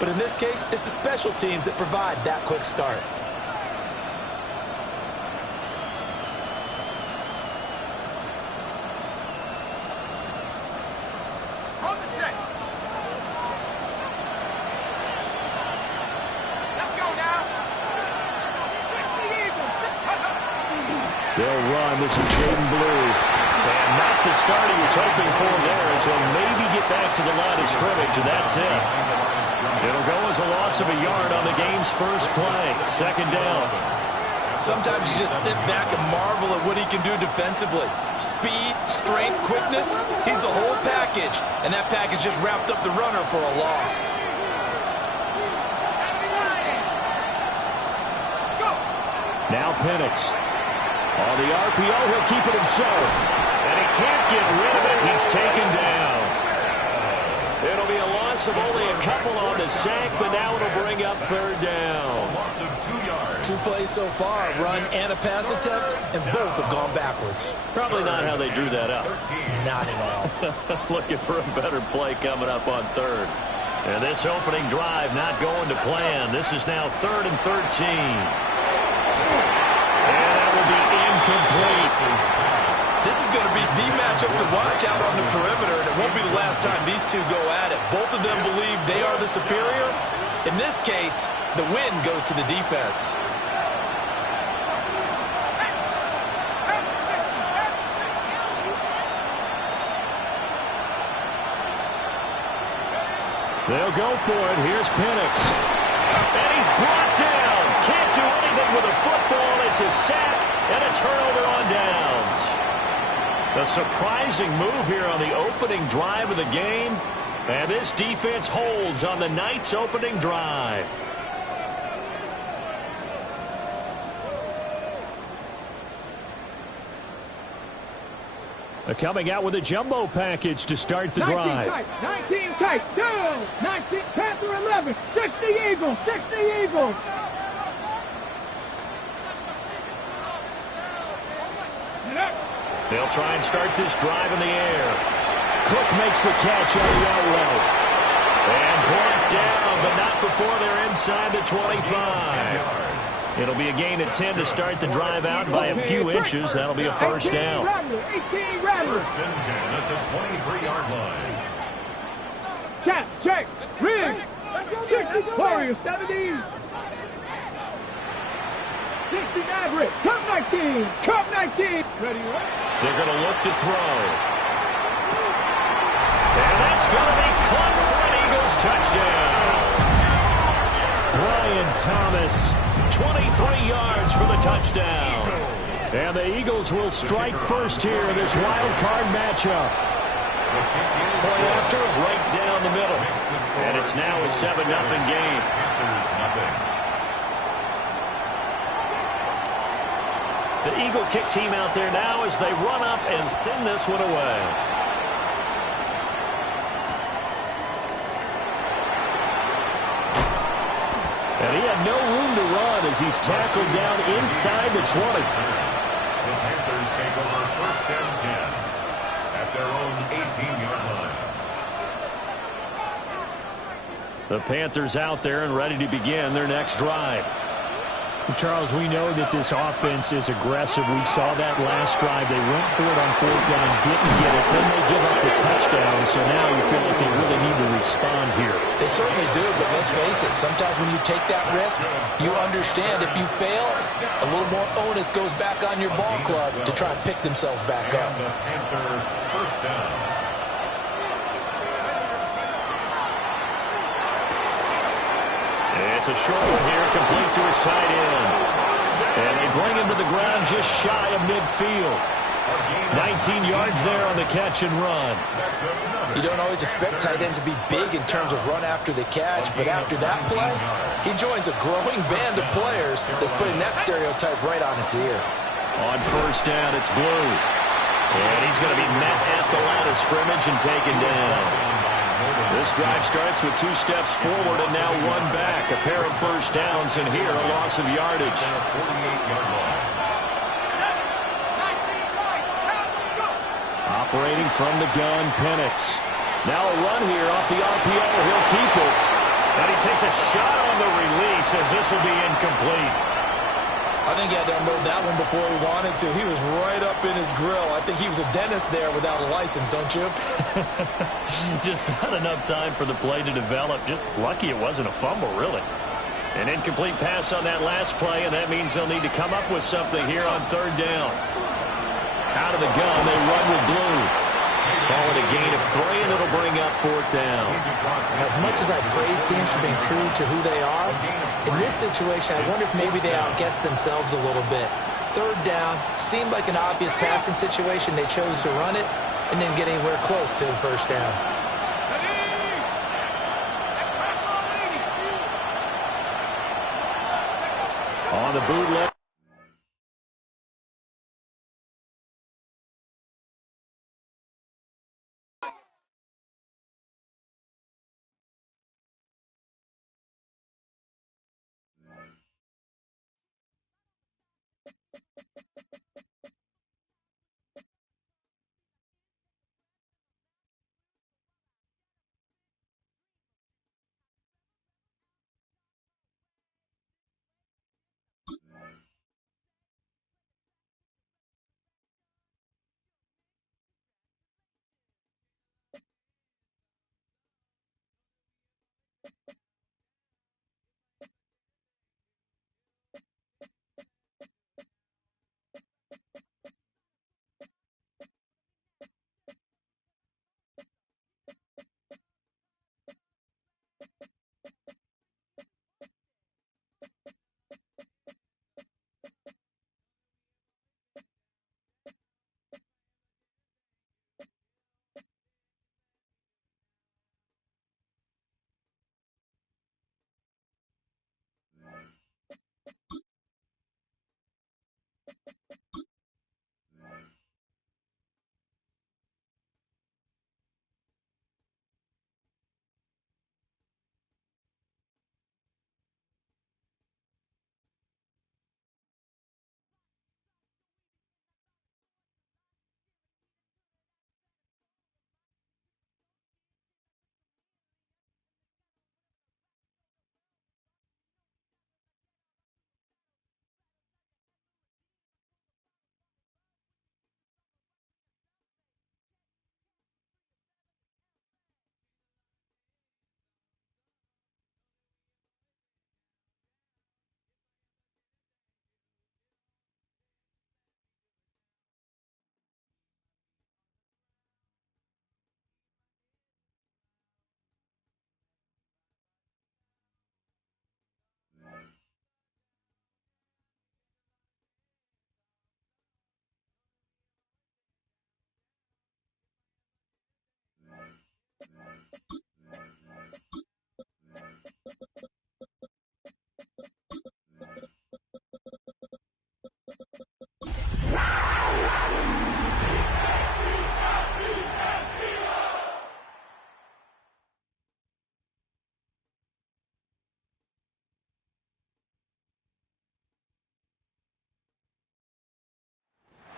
But in this case, it's the special teams that provide that quick start. They'll run. This is Jaden Blue. And not the start he was hoping for there, as he'll maybe get back to the line of scrimmage, and that's it. It'll go as a loss of a yard on the game's first play. Second down. Sometimes you just sit back and marvel at what he can do defensively. Speed, strength, quickness, he's the whole package. And that package just wrapped up the runner for a loss. Now Penix. On the RPO, he'll keep it himself. And he can't get rid of it. He's taken down. It'll be a loss of only a couple on the sack, but now it'll bring up third down. Loss of 2 yards. 2 plays so far, a run and a pass attempt, and both have gone backwards. Probably not how they drew that up. Not at all. Looking for a better play coming up on third. And this opening drive not going to plan. This is now 3rd and 13. And that will be incomplete. This is going to be the matchup to watch out on the perimeter, and it won't be the last time these two go at it. Both of them believe they are the superior. In this case, the win goes to the defense. They'll go for it. Here's Penix. And he's brought down. Can't do anything with a football. It's a sack and a turnover on downs. A surprising move here on the opening drive of the game. And this defense holds on the night's opening drive. Coming out with a jumbo package to start the drive. 19 tight, 2, 19, Panther 11, 60 Eagles, 60 Eagles. They'll try and start this drive in the air. Cook makes the catch on the out route. And brought down, but not before they're inside the 25. It'll be a gain of 10 to start the drive out by a few inches. That'll be a first down. 18 Rattler. First and 10 at the 23-yard line. Check, rig. 60 Warriors, 70. 60 Maverick, Cup 19. Ready, They're going to look to throw. And that's going to be caught for an Eagles touchdown. Brian Thomas, 23 yards for the touchdown. And the Eagles will strike first here in this wild card matchup. Point after, right down the middle. And it's now a 7-0 game. The Eagle kick team out there now as they run up and send this one away. And he had no room to run as he's tackled down inside the 20. The Panthers take over first and 10 at their own 18-yard line. The Panthers out there and ready to begin their next drive. Charles, we know that this offense is aggressive. We saw that last drive. They went for it on 4th down, didn't get it. Then they give up the touchdown, so now you feel like they really need to respond here. They certainly do, but let's face it, sometimes when you take that risk, you understand if you fail, a little more onus goes back on your ball club to try and pick themselves back up. The Panther first down. It's a short one here, complete to his tight end. And they bring him to the ground just shy of midfield. 19 yards there on the catch and run. You don't always expect tight ends to be big in terms of run after the catch, but after that play, he joins a growing band of players that's putting that stereotype right on its ear. On first down, it's Blue. And he's going to be met at the line of scrimmage and taken down. This drive starts with 2 steps forward and now 1 back. A pair of first downs, and here a loss of yardage. Operating from the gun, Penix. Now a run here off the RPO. He'll keep it. And he takes a shot on the release as this will be incomplete. I think he had to unload that one before he wanted to. He was right up in his grill. I think he was a dentist there without a license, don't you? Just not enough time for the play to develop. Just lucky it wasn't a fumble, really. An incomplete pass on that last play, and that means they'll need to come up with something here on third down. Out of the gun, they run with blue. Call it a gain of 3, and it'll bring up fourth down. As much as I praise teams for being true to who they are, in this situation, I wonder if maybe they outguessed themselves a little bit. Third down seemed like an obvious passing situation. They chose to run it and didn't get anywhere close to the first down. On the bootleg.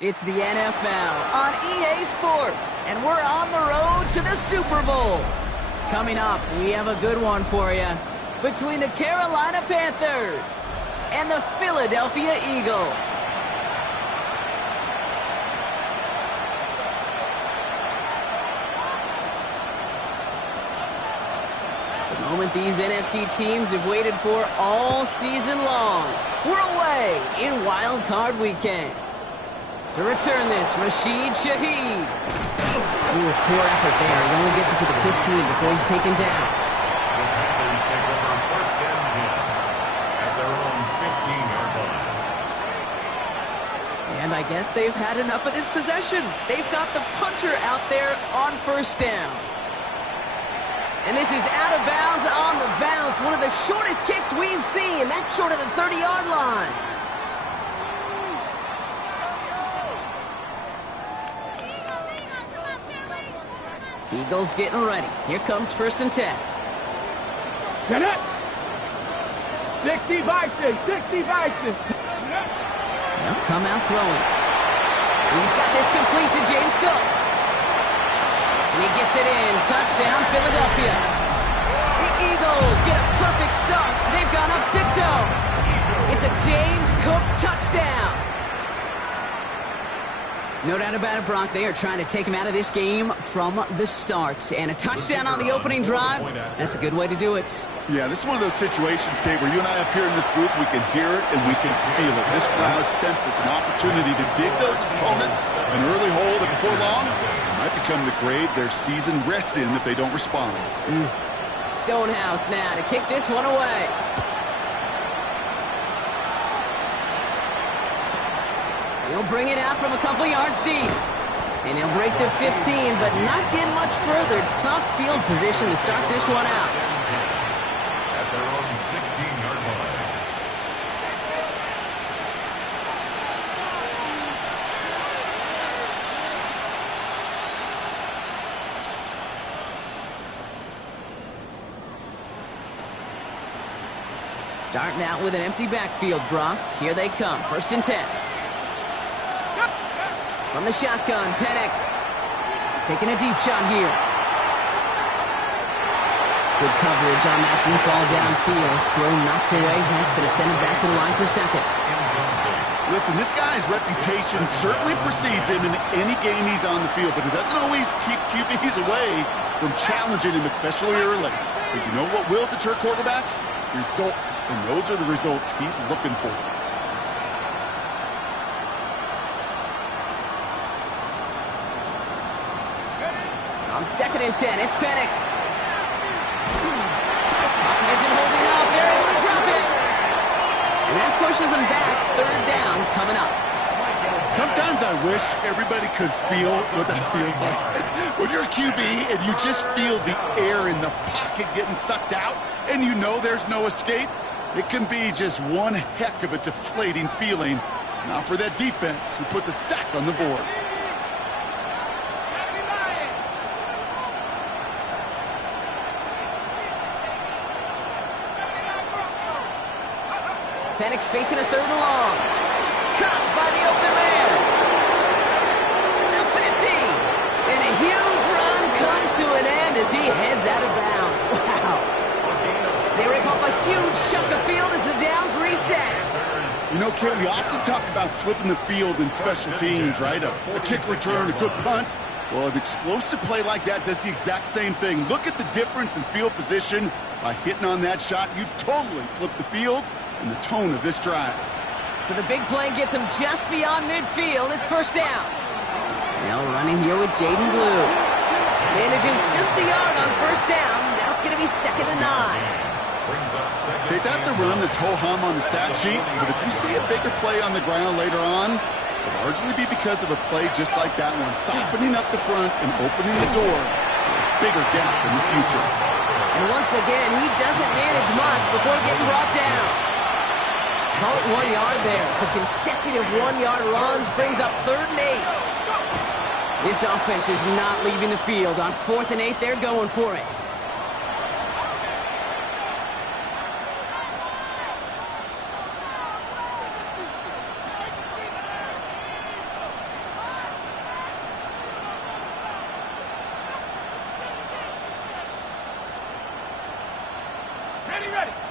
It's the NFL on EA Sports, and we're on the road to the Super Bowl. Coming up, we have a good one for you between the Carolina Panthers and the Philadelphia Eagles. The moment these NFC teams have waited for all season long. We're away in Wild Card Weekend. To return this, Rashid Shaheed. Ooh, poor effort there. He only gets it to the 15 before he's taken down. The Panthers take over first and 10 at their own 15-yard line. And I guess they've had enough of this possession. They've got the punter out there on first down. And this is out of bounds on the bounce. One of the shortest kicks we've seen. That's short of the 30-yard line. Eagles getting ready. Here comes first and 10. Get it! 60 vices, 60 vices. They'll come out throwing. He's got this complete to James Cook. And he gets it in. Touchdown, Philadelphia. The Eagles get a perfect start. They've gone up 6-0. It's a James Cook touchdown. No doubt about it, Brock. They are trying to take him out of this game from the start. And a touchdown on the opening drive, that's a good way to do it. Yeah, this is one of those situations, Kate, where you and I up here in this booth, we can hear it and we can feel it. This crowd senses an opportunity to dig those opponents an early hole that before long might become the grave their season rests in if they don't respond. Stonehouse now to kick this one away. He'll bring it out from a couple yards deep. And he'll break the 15, but not get much further. Tough field position to start this one out. At their own 16-yard line. Starting out with an empty backfield, Brock. Here they come. 1st and 10. From the shotgun, Penix taking a deep shot here. Good coverage on that deep ball downfield. Throw knocked away. That's going to send him back to the line for second. Listen, this guy's reputation certainly precedes him in any game he's on the field, but it doesn't always keep QBs away from challenging him, especially early. But you know what will deter quarterbacks? Results, and those are the results he's looking for. On 2nd and 10, it's Penix. Isn't holding up. They're able to drop it. And that pushes them back. 3rd down coming up. Sometimes I wish everybody could feel what that feels like. When you're a QB and you just feel the air in the pocket getting sucked out and you know there's no escape, it can be just one heck of a deflating feeling. Now for that defense who puts a sack on the board. Penix facing a 3rd and long. Caught by the open man. The 50. And a huge run comes to an end as he heads out of bounds. Wow. They rip off a huge chunk of field as the downs reset. You know, Kate, we often talk about flipping the field in special teams, right? A kick return, a good punt. Well, an explosive play like that does the exact same thing. Look at the difference in field position. By hitting on that shot, you've totally flipped the field and the tone of this drive. So the big play gets him just beyond midfield. It's 1st down. Now running here with Jaden Blue. Manages just a yard on 1st down. Now it's going to be 2nd and 9. Okay, that's a run that's ho-hum on the stat sheet, but if you see a bigger play on the ground later on, it'll largely be because of a play just like that one, softening up the front and opening the door for a bigger gap in the future. And once again, he doesn't manage much before getting brought down. Call it 1 yard there. So consecutive 1-yard runs brings up 3rd and 8. This offense is not leaving the field. On 4th and 8, they're going for it.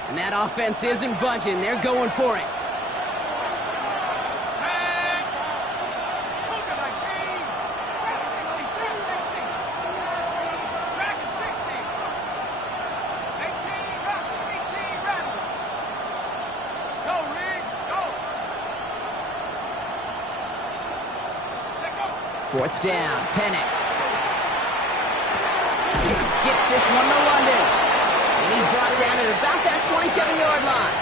And that offense isn't budging. They're going for it. Fourth down, Penix. Gets this one to London. And he's brought down at about that 27-yard line.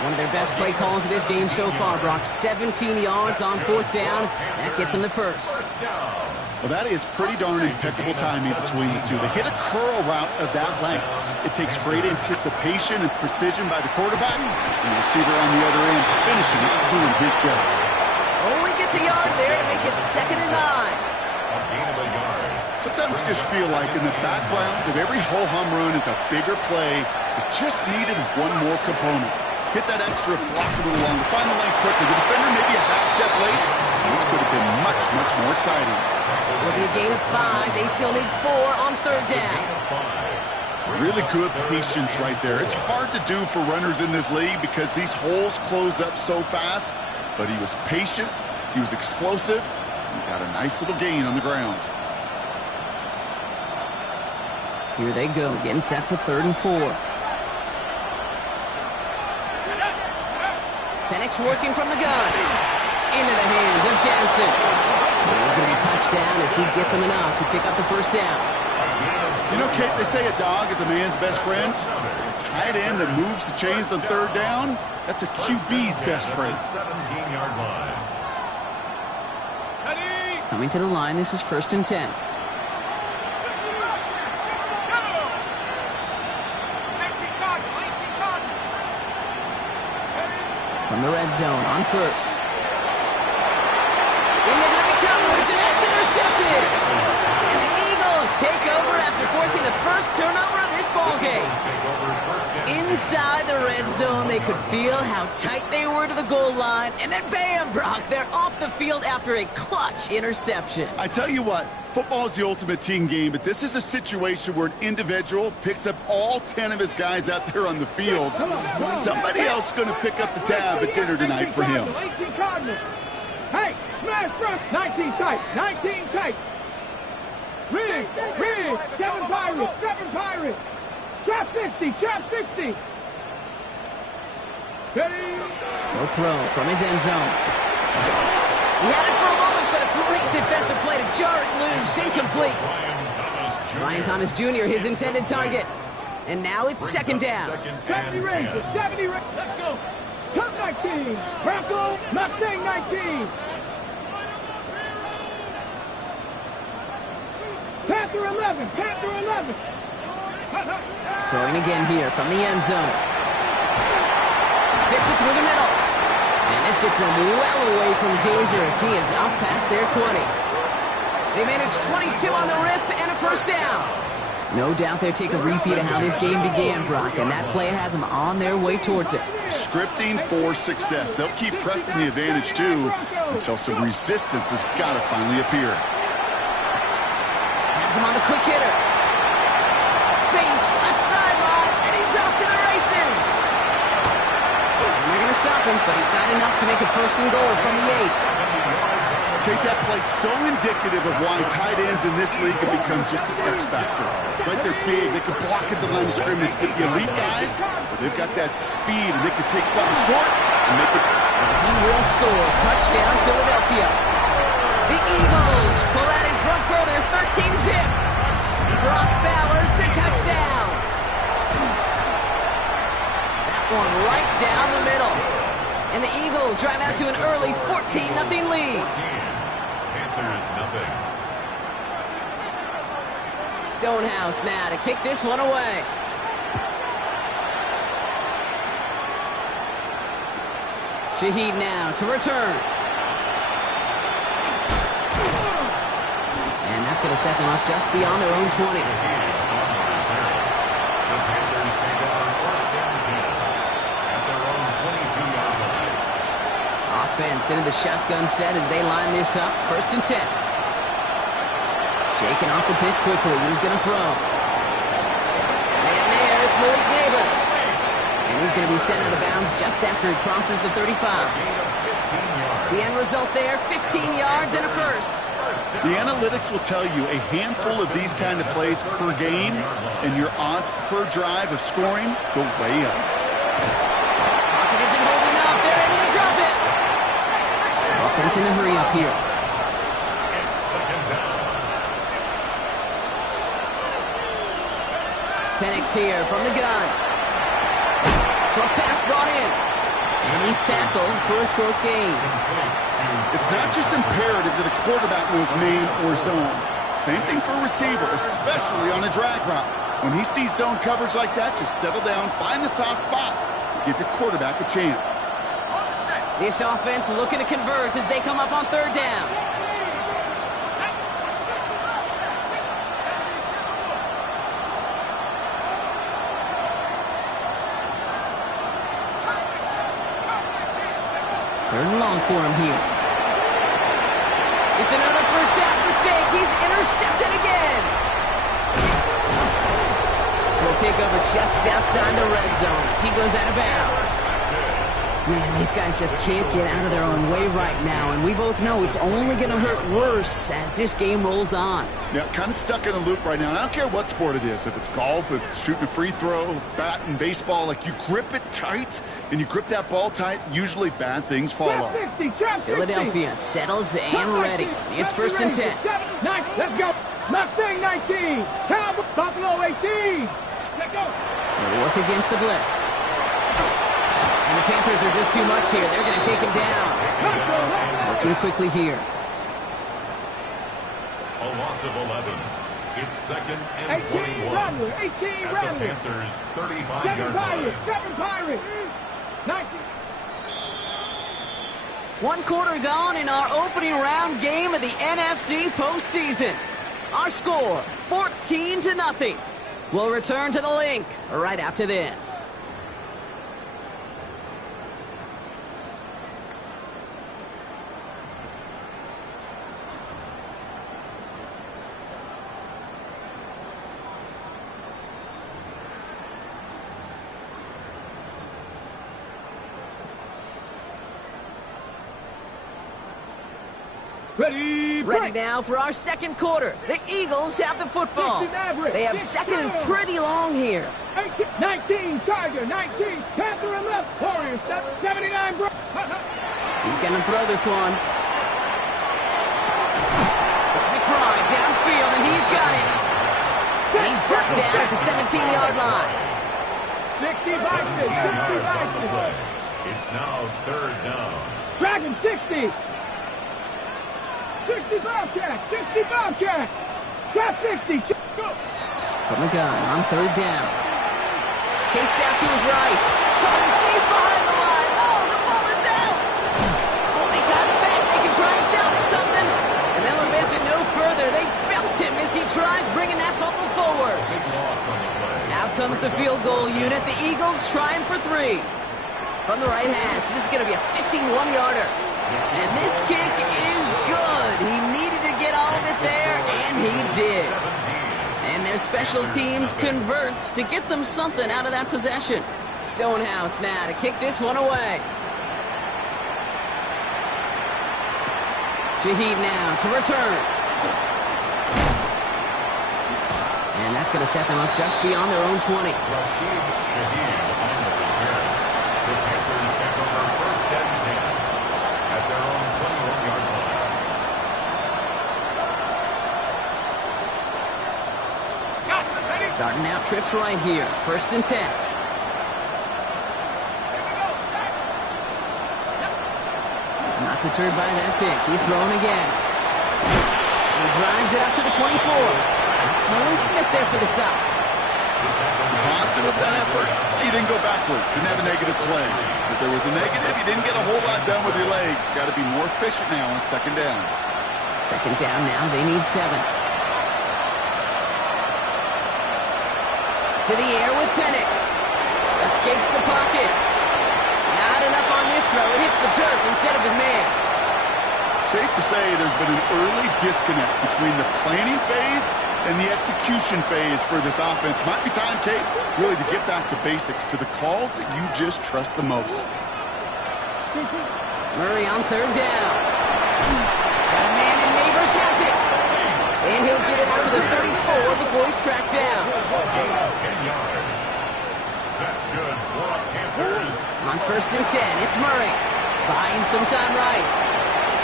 One of their best play calls of this game so far, Brock. 17 yards on 4th down. That gets them the first. Well, that is pretty darn impeccable timing between the two. They hit a curl route of that length. It takes great anticipation and precision by the quarterback, and the receiver on the other end finishing it, doing his job. Only gets a yard there to make it 2nd and 9. Sometimes just feel like in the background of every ho-hum run is a bigger play. It just needed one more component. Hit that extra block a little longer. Find the lane quickly. The defender maybe a half step late. This could have been much, much more exciting. It'll be a gain of 5. They still need 4 on 3rd down. So Really good patience right there. It's hard to do for runners in this league because these holes close up so fast. But he was patient. He was explosive. He got a nice little gain on the ground. Here they go, getting set for 3rd and 4. Penix working from the gun. Into the hands of Ganson. And he's going to be touchdown as he gets him enough to pick up the first down. You know, Kate, they say a dog is a man's best friend. A tight end that moves the chains on 3rd down, that's a QB's best friend. 17-yard line. Coming to the line, this is 1st and 10. From the red zone on 1st. Into heavy coverage, and that's intercepted. And the Eagles take over after forcing the first turnover of this ballgame. Inside the red zone, they could feel how tight they were to the goal line. And then bam, Brock, they're off the field after a clutch interception. I tell you what, football is the ultimate team game, but this is a situation where an individual picks up all 10 of his guys out there on the field. Somebody else is going to pick up the tab at dinner tonight for him. 18 Cardinals. Hey, smash rush. 19 tight. 19 tight. Riggs. 7 Pirates. Trap 60. No throw from his end zone. He had it for a moment, but a great defensive play to jar it loose. Incomplete. Ryan Thomas Jr., his intended target. And now it's 2nd down. 70 Rangers. Let's go. Top 19. Bronco Mustang 19. Panther 11. Throwing again here from the end zone. Fits it through the middle. And this gets them well away from danger as he is up past their 20. They managed 22 on the rip and a first down. No doubt they'll take a repeat of how this game began, Brock, and that play has them on their way towards it. Scripting for success. They'll keep pressing the advantage, too, until some resistance has got to finally appear. Has him on the quick hitter. Space, left sideline, and he's off to the races. And they're going to stop him, but he got enough to make a 1st and goal from the 8. Kate, that play so indicative of why tight ends in this league have become just an X factor. Right, they're big, they can block at the line of scrimmage, but the elite guys, well, they've got that speed, and they can take something short and make it. He will score. Touchdown, Philadelphia. The Eagles pull out in front further, 13-zip. Brock Bowers, the touchdown. That one right down the middle. And the Eagles drive out to an early 14-0 lead. Panthers nothing. Stonehouse now to kick this one away. Shaheed now to return. And that's going to set them up just beyond their own 20. The Panthers take over 1st and 10 at their own 22-yard line. Offense into the shotgun set as they line this up. 1st and 10. Shaking off the pit quickly. He's going to throw. And there, it's Malik Neighbors. And he's going to be sent out of bounds just after he crosses the 35. The end result there, 15 yards and a first. The analytics will tell you a handful of these kind of plays per game, and your odds per drive of scoring go way up. Pocket isn't holding up. They're able to drop it. Offense in a hurry up here. It's 2nd down. Penix here from the gun. Short pass brought in. And he's tackled for a short gain. It's not just imperative that a quarterback knows man or zone. Same thing for a receiver, especially on a drag route. When he sees zone coverage like that, just settle down, find the soft spot, and give your quarterback a chance. This offense looking to convert as they come up on 3rd down. Third and long for him here. It's another first half mistake. He's intercepted again. Throw will take over just outside the red zone as he goes out of bounds. Man, these guys just can't get out of their own way right now, and we both know it's only going to hurt worse as this game rolls on. Yeah, kind of stuck in a loop right now. And I don't care what sport it is. If it's golf, if it's shooting a free throw, bat and baseball, like you grip it tight and you grip that ball tight, usually bad things follow. Philadelphia settled and ready. It's 1st and 10. Let's go. Mustang 19. Cowboy Buffalo 18. Let's go. They work against the blitz. And the Panthers are just too much here. They're going to take him down. Working quickly here. A loss of 11. It's 2nd and 21. 18 At the Panthers' 35-yard line. 7 Pirates. 19. 1 quarter gone in our opening round game of the NFC postseason. Our score, 14-0. We'll return to the link right after this. Ready now for our 2nd quarter. The Eagles have the football. They have 2nd and pretty long here. 19 Charger, 19 Panther and left Warriors, 79 bro. He's going to throw this one. It's McBride downfield, and he's got it. And he's brought down at the 17-yard line. 65. It's now 3rd down. Dragon 60. 60 Bobcat! 60 Bobcat! Trap 60! Go! From the gun on 3rd down. Chased out to his right. Coming deep behind the line. Oh, the ball is out! Oh, they got it back. They can try and salvage something. And they'll advance it no further. They belt him as he tries bringing that fumble forward. Big loss on the play. Out comes the field goal unit. The Eagles trying for 3. From the right hash, this is going to be a 51-yarder. And this kick is good. He needed to get all of it there, and he did. And their special teams converts to get them something out of that possession. Stonehouse now to kick this one away. Shaheed now to return. And that's going to set them up just beyond their own 20. Rashid Shaheed on the return. The Panthers take over 1st and 10 at their own 21-yard line. Starting out trips right here. 1st and 10. Not deterred by that pick. He's throwing again. He drives it up to the 24. It's Nolan Smith there for the stop. Positive with that effort. He didn't go backwards. Didn't have a negative play. If there was a negative, you didn't get a whole lot done with your legs. Got to be more efficient now on 2nd down. 2nd down now. They need 7. To the air with Penix. Escapes the pocket. Not enough on this throw. It hits the turf instead of his man. Safe to say there's been an early disconnect between the planning phase and the execution phase for this offense. Might be time, Kate, really to get back to basics, to the calls that you just trust the most. Murray on 3rd down. Got a man, and Neighbors has it. And he'll get it out to the 34 before he's tracked down. 10 yards. That's good for the Panthers. On 1st and 10, it's Murray. Buying some time right.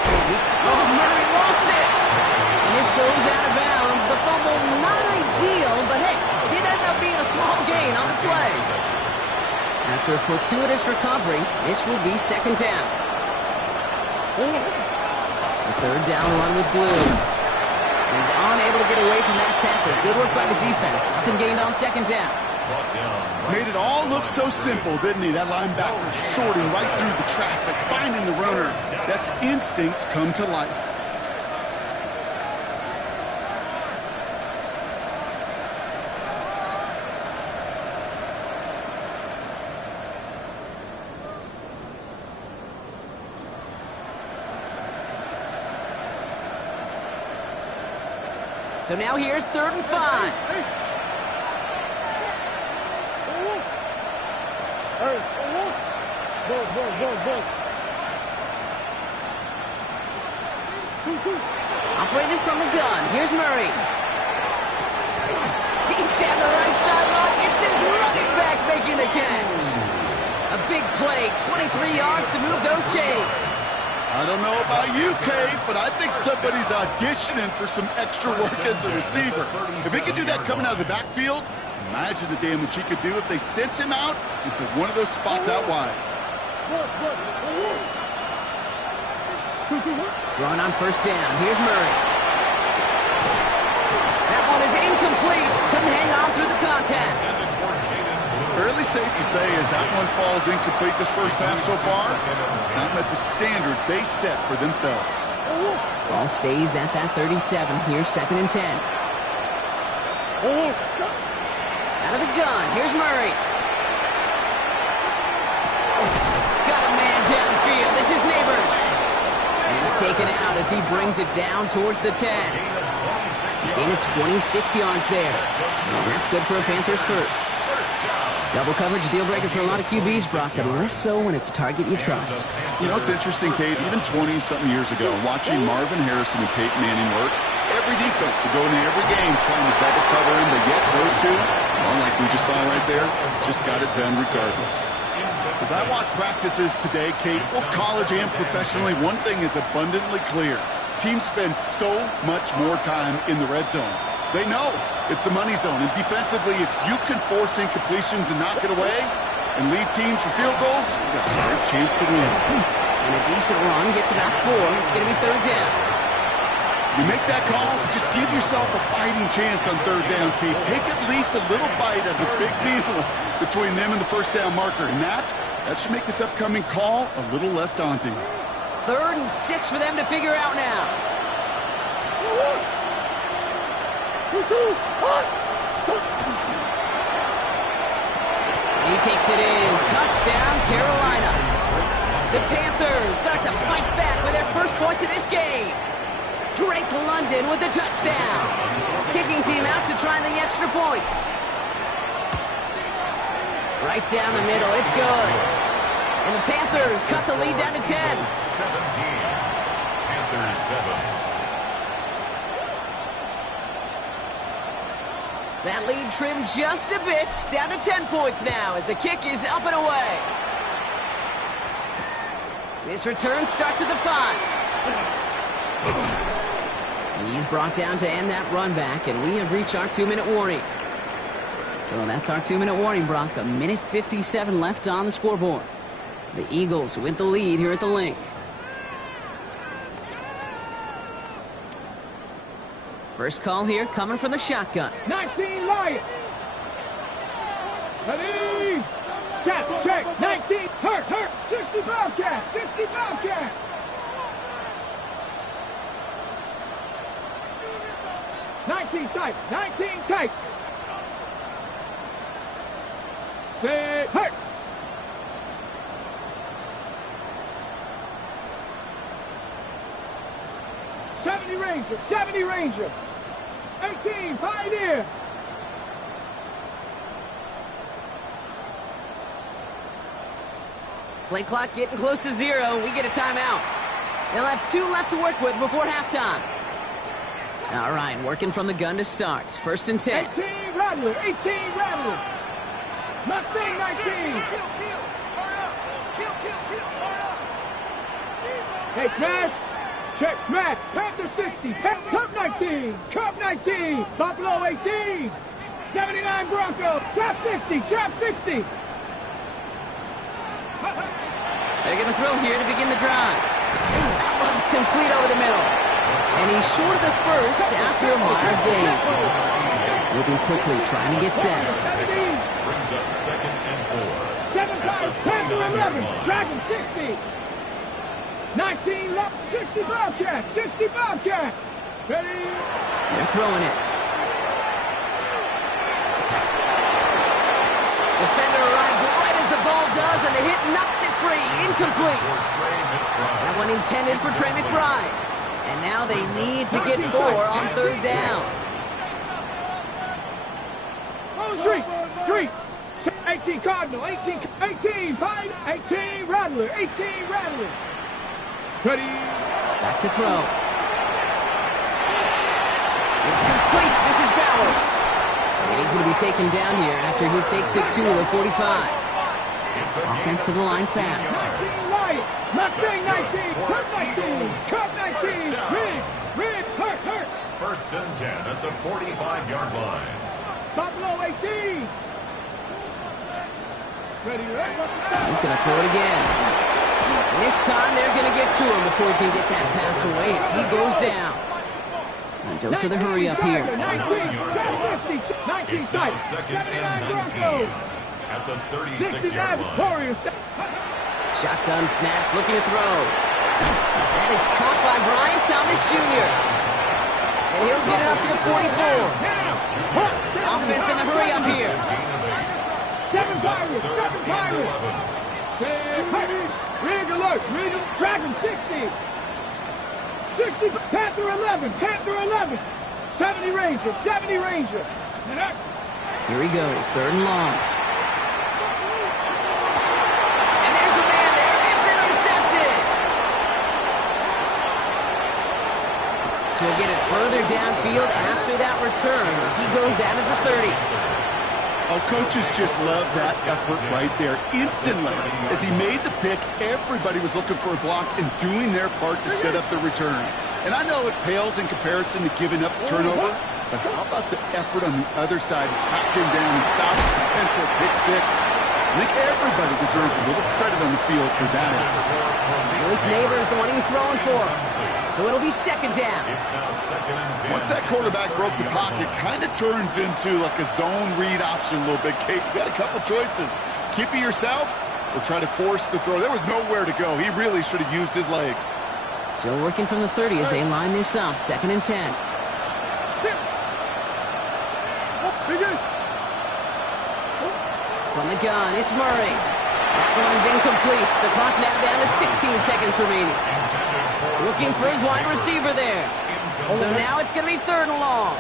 Oh, Murray lost it. And this goes out of bounds. The fumble, not ideal, but hey, did end up being a small gain on the play. After a fortuitous recovery, this will be 2nd down. The 3rd down run with Blue. He's unable to get away from that tackle. Good work by the defense. Nothing gained on 2nd down. Made it all look so simple, didn't he? That linebacker sorting right through the traffic, finding the runner. That's instincts come to life. So now here's 3rd and 5. Operated from the gun. Here's Murray. Deep down the right sideline. It's his running back making the catch. A big play, 23 yards to move those chains. I don't know about you, Kate, but I think somebody's auditioning for some extra work as a receiver. If he could do that coming out of the backfield, imagine the damage he could do if they sent him out into one of those spots out wide. Throwing on first down. Here's Murray. That one is incomplete. Couldn't hang on through the contact. Fairly safe to say as that one falls incomplete this first half so far, it's not met the standard they set for themselves. Ball stays at that 37. Here's 2nd and 10. Out of the gun. Here's Murray. Got a man downfield. This is Neighbors. And he's taken out as he brings it down towards the 10. Gain of 26 yards there. And that's good for a Panthers first. Double coverage deal breaker for a lot of QBs, Brock, but less so when it's a target you trust. You know, it's interesting, Kate, even 20-something years ago, watching Marvin Harrison and Peyton Manning work, every defense would go into every game trying to double cover him, but yet those two, well, like we just saw right there, just got it done regardless. As I watch practices today, Kate, both college and professionally, one thing is abundantly clear. Teams spend so much more time in the red zone. They know it's the money zone, and defensively, if you can force incompletions and knock it away and leave teams for field goals, you got a great chance to win. And a decent run gets about 4. It's going to be 3rd down. You make that call to just give yourself a fighting chance on 3rd down, Kate. Take at least a little bite of the big meal between them and the first down marker, and that should make this upcoming call a little less daunting. 3rd and 6 for them to figure out now. He takes it in. Touchdown, Carolina. The Panthers start to fight back with their first points of this game. Drake London with the touchdown. Kicking team out to try the extra points. Right down the middle. It's good. And the Panthers cut the lead down to 10. 17. Panthers 7. That lead trimmed just a bit, down to 10 points now as the kick is up and away. This return starts at the 5. He's brought down to end that run back, and we have reached our 2-minute warning. So that's our 2-minute warning, Brock. 1:57 left on the scoreboard. The Eagles with the lead here at the Link. First call here coming from the shotgun. 19 Lions. Ready. Check. 19. Hurt. 60 Bobcat. 60 Bobcat. Tight. 19 tight. Say hurt. '70 Ranger. 18 Pioneer. Play clock getting close to 0. We get a timeout. They'll have 2 left to work with before halftime. All right, working from the gun to start. 1st and 10. 18 Rattler. Mustang 19. Turn up. Kill. Turn up. Hey, smash. Check, smash. Panther 60. Cub 19. Buffalo 18. 79 Broncos. Trap 60. They're going to throw here to begin the drive. That one's complete over the middle. And he's short of the first after a minor gain. Moving quickly, trying to get set. Brings up 2nd and 4. 7 times, Panther 11. Dragon 60. 19 left, 60 Bobcat. Ready? They're throwing it. Defender arrives right as the ball does, and the hit knocks it free. Incomplete. That one intended for Trey McBride. And now they need to get 4 on 3rd down. 3. 18 Cardinal, 18 Pine, 18 Rattler, 18 Rattler. Ready. Back to throw. It's complete. This is Bowers. And he's going to be taken down here after he takes it to the 45. Offense to the line fast. Mustang 19, Kurt 19, Kurt 19, Rig, Hurt. First and 10 at the 45-yard line. Buffalo 18. Ready, He's going to throw it again. And this time they're going to get to him before he can get that pass away as he goes down. And dose of the hurry up here. 19 It's now second and 19 at the 36-yard line. Shotgun snap, looking to throw. That is caught by Brian Thomas Jr. And he'll get it up to the 44. Offense in the hurry up here. 7 Pirates. Rig alert, Dragon 60. 60, Panther 11. 70 Ranger. Here he goes, third and long. And there's a man there. It's intercepted. So we'll get it further downfield after that return as he goes down to the 30. Oh, coaches just love that effort right there. Instantly, as he made the pick, everybody was looking for a block and doing their part to set up the return. And I know it pales in comparison to giving up the turnover, but how about the effort on the other side to track him down and stop the potential pick six? I think everybody deserves a little credit on the field for that effort. Malik Neighbor is the one he was throwing for. So it'll be second down. It's now second and 10. Once that quarterback broke the pocket, kind of turns into like a zone read option a little bit. Kate, you got a couple choices. Keep it yourself or try to force the throw. There was nowhere to go. He really should have used his legs. Still working from the 30 as they line this up. Second and 10. From the gun, it's Murray. That one is incomplete. The clock now down to 16 seconds remaining. Looking for his wide receiver there. So now it's going to be third and long.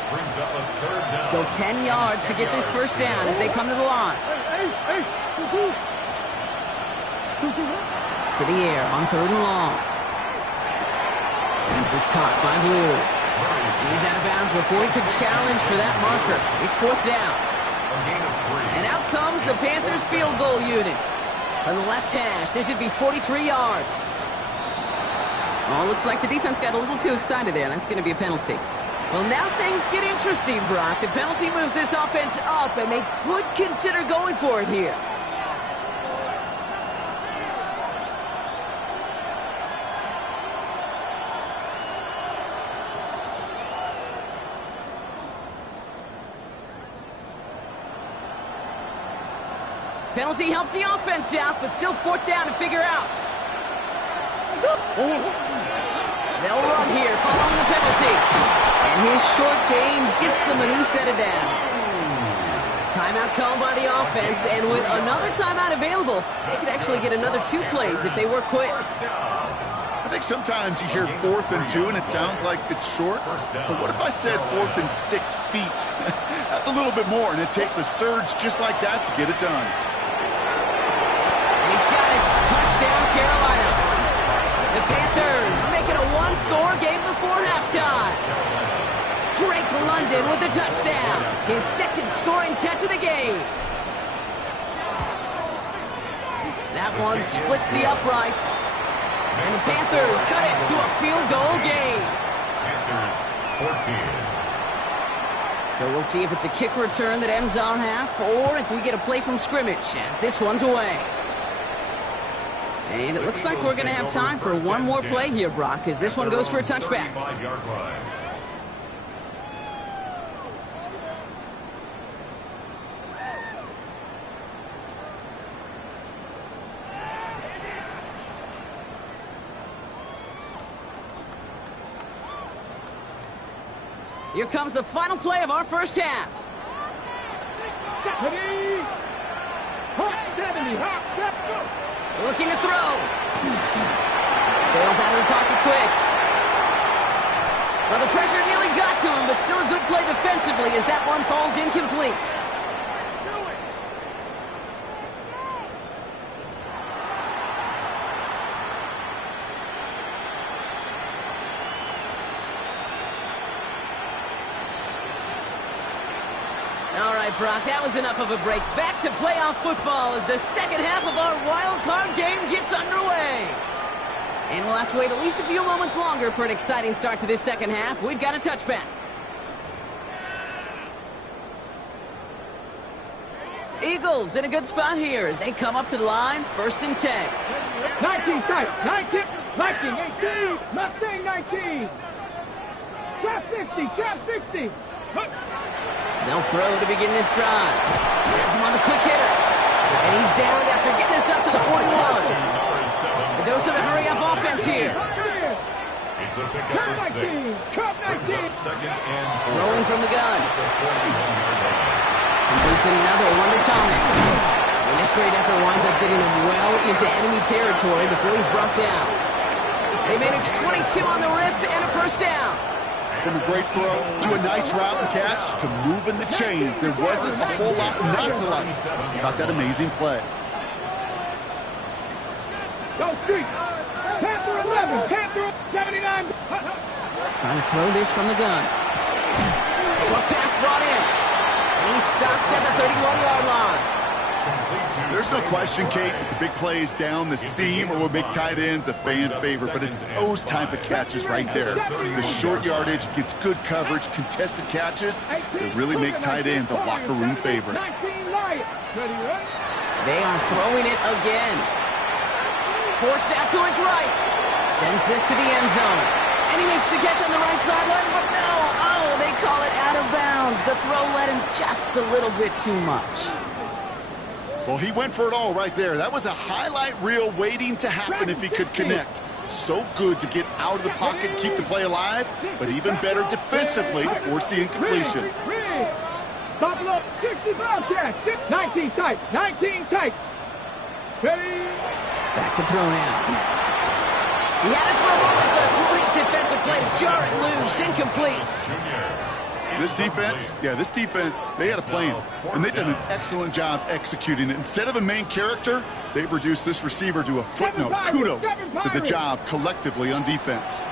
So 10 yards to get this first down as they come to the line. To the air on third and long. This is caught by Blue. He's out of bounds before he could challenge for that marker. It's fourth down. And out comes the Panthers field goal unit. From the left hash, this would be 43 yards. Oh, looks like the defense got a little too excited there. That's going to be a penalty. Well, now things get interesting, Brock. The penalty moves this offense up, and they could consider going for it here. Penalty helps the offense out, but still fourth down to figure out. They'll run here following the penalty. And his short gain gets them a new set of downs. Timeout called by the offense, and with another timeout available, they could actually get another 2 plays if they work quick. I think sometimes you hear 4th and 2 and it sounds like it's short, but what if I said 4th and 6 feet? That's a little bit more, and it takes a surge just like that to get it done. He's got it. Touchdown, Carolina. The Panthers make it a one-score game before halftime. Drake London with the touchdown. His second scoring catch of the game. That one splits the uprights. And the Panthers cut it to a field goal game. Panthers 14. So we'll see if it's a kick return that ends our half or if we get a play from scrimmage as this one's away. And it looks like we're going to have time for one more play here, Brock, as this one goes for a touchback. Here comes the final play of our first half. Looking to throw. Bails out of the pocket quick. Well, the pressure nearly got to him, but still a good play defensively as that one falls incomplete. Brock. That was enough of a break. Back to playoff football as the second half of our wild card game gets underway. And we'll have to wait at least a few moments longer for an exciting start to this second half. We've got a touchback. Eagles in a good spot here as they come up to the line. 1st and 10. 19 tight. 19. Viking 18. Mustang 19. Trap 60. Trap 60. They'll throw to begin this drive. Has him on the quick hitter. And he's down after getting this up to the 41. A dose of the hurry-up offense here. It's a pickup for 6. Brings up 2nd and 4. Throwing from the gun. Completes another one to Thomas. And this great effort winds up getting him well into enemy territory before he's brought down. They managed 22 on the rip and a 1st down. From a great throw to a nice route and catch to moving the chains. There wasn't a whole lot not to like about that amazing play. Go Street. Panther 11. Panther 79. Trying to throw this from the gun. Short pass brought in. And he's stopped at the 31-yard line. There's no question, Kate, that the big plays down the seam or with big tight ends a fan favorite, but it's those type of catches right there. The short yardage gets good coverage, contested catches that really make tight ends a locker room favorite. They are throwing it again. Forced out to his right. Sends this to the end zone. And he makes the catch on the right sideline, but no. Oh, they call it out of bounds. The throw led him just a little bit too much. Well, he went for it all right there. That was a highlight reel waiting to happen if he could connect. So good to get out of the pocket, keep the play alive, but even better defensively to force the incompletion. Buffalo, 65 catch. 19 tight. 19 tight. Steady. Back to throw now. He had it for a moment, but a great defensive play to jar it loose. Incomplete. This defense, they had a plan, and they've done an excellent job executing it. Instead of a main character, they've reduced this receiver to a footnote. Kudos to the job collectively on defense.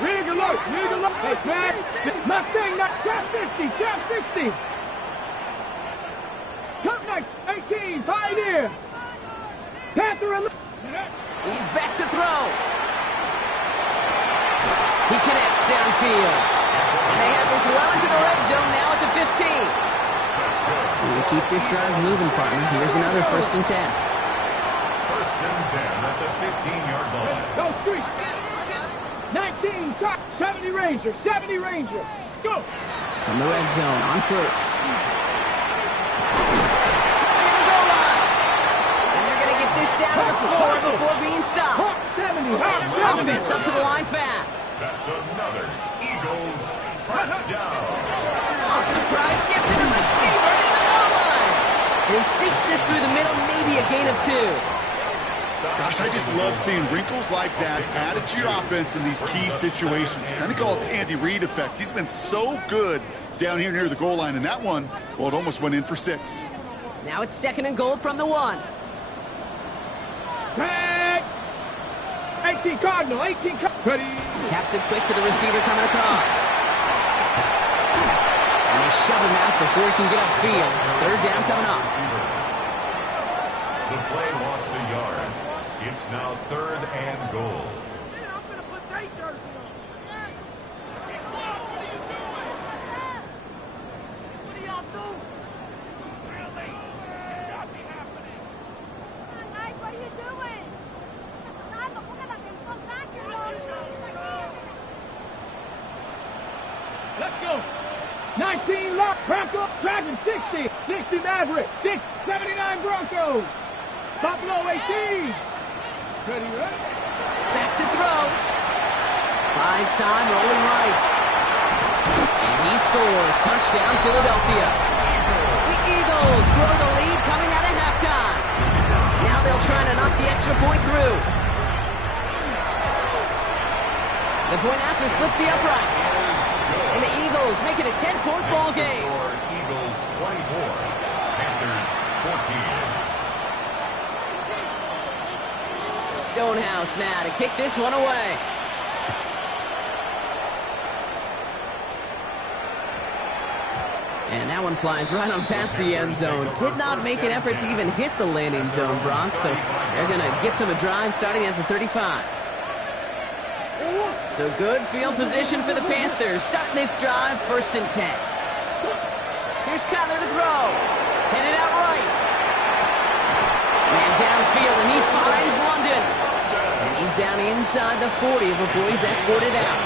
Really good look. Really good look. Hey, man. Mustang, trap 50. Trap 60. Cup Knights, 18. Pioneer. Panther 11. He's back to throw. He connects downfield. And they have this well into the red zone now at the 15. We'll keep this drive moving, partner. Here's another 1st and 10. 1st and 10 at the 15-yard line. Go Street. 19, top, 70 Ranger. 70 Ranger. Let's go. From the red zone on 1st. And the goal line. And they're going to get this down to the 4 before being stopped. 70. Offense up to the line fast. That's another Eagles first down. Oh, surprise gift to the receiver into the goal line. And he sneaks this through the middle, maybe a gain of 2. Gosh, I just love seeing wrinkles like that added to your offense in these key situations. Kind of call it the Andy Reid effect. He's been so good down here near the goal line, and that one, well, it almost went in for 6. Now it's 2nd and goal from the 1. Tag. 18 Cardinal. 18 Cardinal. Taps it quick to the receiver coming across. And they shove him out before he can get upfield. 3rd down coming up. The play lost a yard. It's now 3rd and goal. Let's go. 19 Lock. Bronco. Dragon 60. 60 Maverick. 79 Broncos. Buffalo 18. Ready, right? Back to throw. Buys time, rolling right. And he scores. Touchdown, Philadelphia. The Eagles grow the lead coming out of halftime. Now they'll try to knock the extra point through. The point after splits the upright. And the Eagles make it a 10-point ball game. Eagles 24, Panthers 14. Stonehouse now to kick this one away. And that one flies right on past the end zone. Did not make an effort to even hit the landing zone, Brock. So they're going to gift him a drive starting at the 35. So good field position for the Panthers. Starting this drive, 1st and 10. Here's Kyler to throw. Headed out right. Man downfield, and he finds London. And he's down inside the 40 before he's escorted out.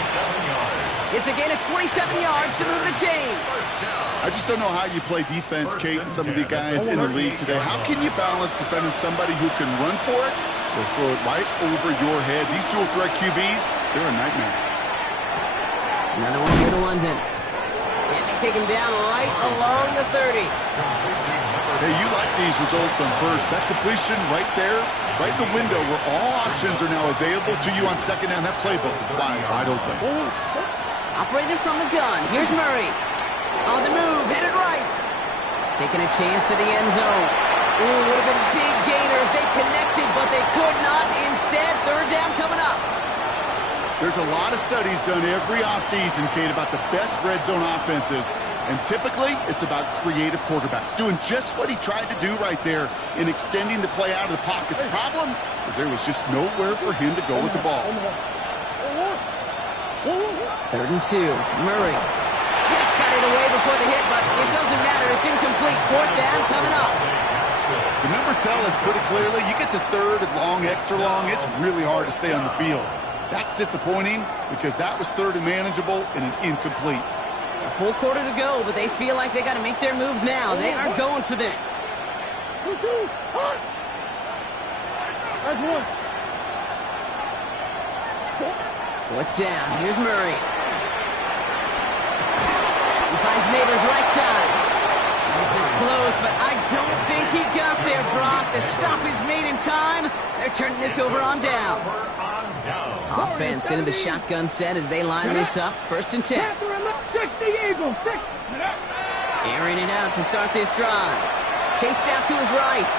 It's a gain of 27 yards to move the chains. I just don't know how you play defense, Kate, and some of the guys in the league today. How can you balance defending somebody who can run for it or throw it right over your head? These dual threat QBs, they're a nightmare. Another one here to London. And they take him down right along the 30. Hey, you like these results on first. That completion right there, right in the window where all options are now available to you on second down. That playbook wide open. Operating from the gun. Here's Murray. On the move, headed right. Taking a chance to the end zone. Ooh, would have been a big gainer if they connected, but they could not. Instead, 3rd down coming up. There's a lot of studies done every offseason, Kate, about the best red zone offenses. And typically, it's about creative quarterbacks doing just what he tried to do right there in extending the play out of the pocket. The problem is there was just nowhere for him to go with the ball. 3rd and 2. Murray just got it away before the hit, but it doesn't matter. It's incomplete. 4th down coming up. The numbers tell us pretty clearly, you get to 3rd and long, extra long, it's really hard to stay on the field. That's disappointing because that was 3rd and manageable and an incomplete. A full quarter to go, but they feel like they got to make their move now. They are going for this. What's down? Here's Murray. He finds Neighbors right side. This is close, but I don't think he got there, Brock. The stop is made in time. They're turning this over on downs. Offense into the shotgun set as they line this up. 1st and 10. Airing it out to start this drive. Chased out to his right.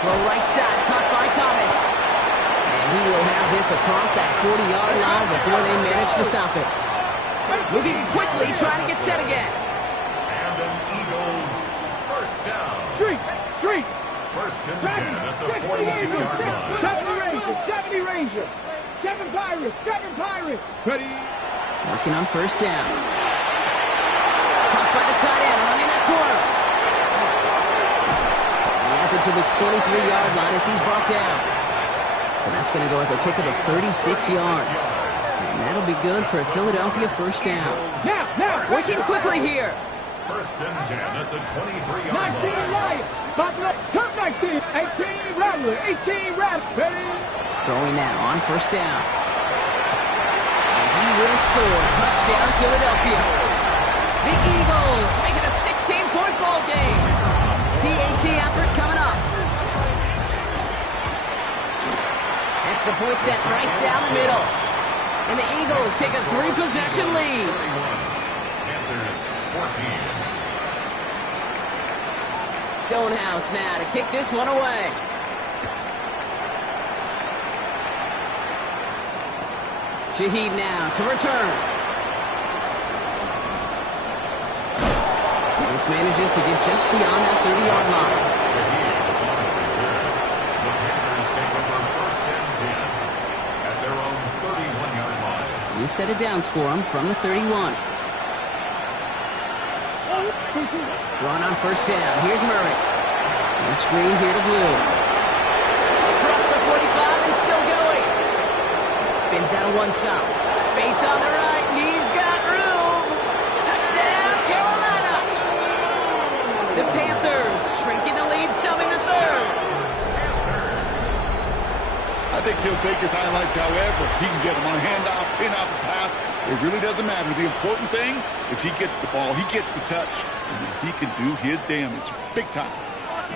Throw right side, caught by Thomas. And he will have this across that 40-yard line before they manage to stop it. Moving quickly, trying to get set again. And an Eagles 1st down. Street. 1st and 10 at the 42-yard line. 70 Ranger. 7 Pirates. Ready. Working on 1st down. Caught by the tight end, running that corner. He has it to the 23-yard line as he's brought down. So that's going to go as a pickup of 36 yards. And that'll be good for a Philadelphia 1st down. Now. Working quickly here. 1st and 10 at the 23-yard 19 line. Lions. Turn 19. 18 Rattler. 18 Rattler. Ready. Throwing now on 1st down. And he will score. Touchdown, Philadelphia. The Eagles make it a 16-point ball game. PAT effort coming up. Extra point set right down the middle. And the Eagles take a 3-possession lead. Panthers 14. Stonehouse now to kick this one away. Shaheed now to return. This manages to get just beyond that 30-yard line. Shaheed on the return. The Panthers take over 1st and 10 at their own 31-yard line. You've set it downs for him from the 31. Run on 1st down. Here's Murray. And screen here to Blue. Across the 45 and still going. Spins out of one stop. Space on the right. He's got room. Touchdown, Carolina. The Panthers shrinking the lead some in the 3rd. I think he'll take his highlights however he can get them on a handoff, pin off a pass. It really doesn't matter. The important thing is he gets the ball, he gets the touch, and then he can do his damage. Big time.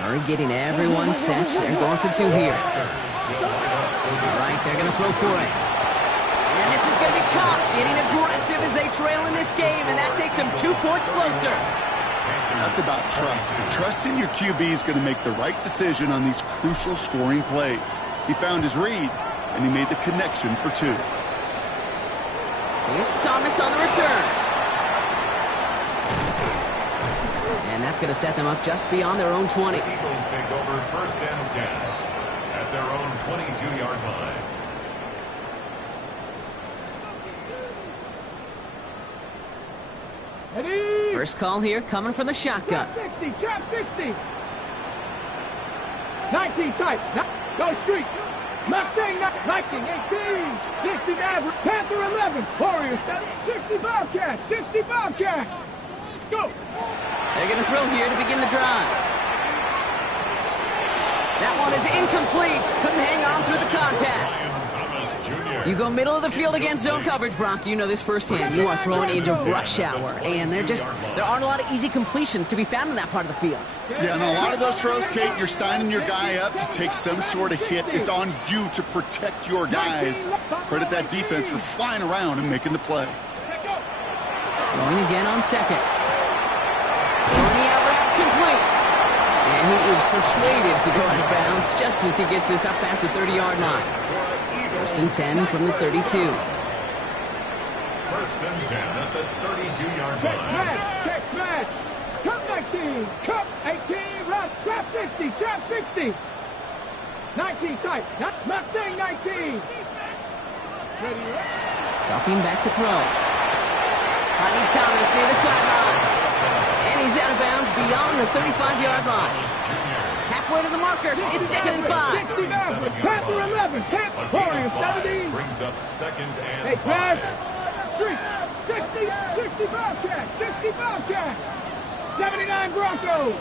Murray getting everyone set. They're going for 2 here. All right, they're going to throw for it. And this is going to be caught. Getting aggressive as they trail in this game, and that takes them 2 points closer. That's about trust. Trust in your QB is going to make the right decision on these crucial scoring plays. He found his read, and he made the connection for 2. Here's Thomas on the return. And that's going to set them up just beyond their own 20. The Eagles take over first and 10 at their own 22-yard line. Ready? First call here coming from the shotgun. Trap 60, trap 60. 19 tight. Go street. Mustang 19, 18. 60 average. Panther 11. Warriors 60 Bobcat. 60 Bobcat. Let's go. They're going to throw here to begin the drive. That one is incomplete. Couldn't hang on through the contact. You go middle of the field against zone coverage, Brock. You know this firsthand. You are throwing into rush hour, and there aren't a lot of easy completions to be found in that part of the field. Yeah, and a lot of those throws, Kate, you're signing your guy up to take some sort of hit. It's on you to protect your guys. Credit that defense for flying around and making the play. Throwing again on second. Throwing the out route complete. And he is persuaded to go out of bounds just as he gets this up past the 30-yard line. First and 10 from the 32. First and 10 at the 32-yard line. Check match. Cup 19. Cup 18. Rush. Trap 60. Trap 60. 19 tight. Mustang 19. Ready. Dropping back to throw. Finding Thomas near the sideline. And he's out of bounds beyond the 35-yard line. Halfway to the marker. It's second and 5. 60 average. Panther 11. Warriors 70. Brings up second and Hey, 5. pass. 60 Bobcat. 60 Bobcat. 79 Broncos.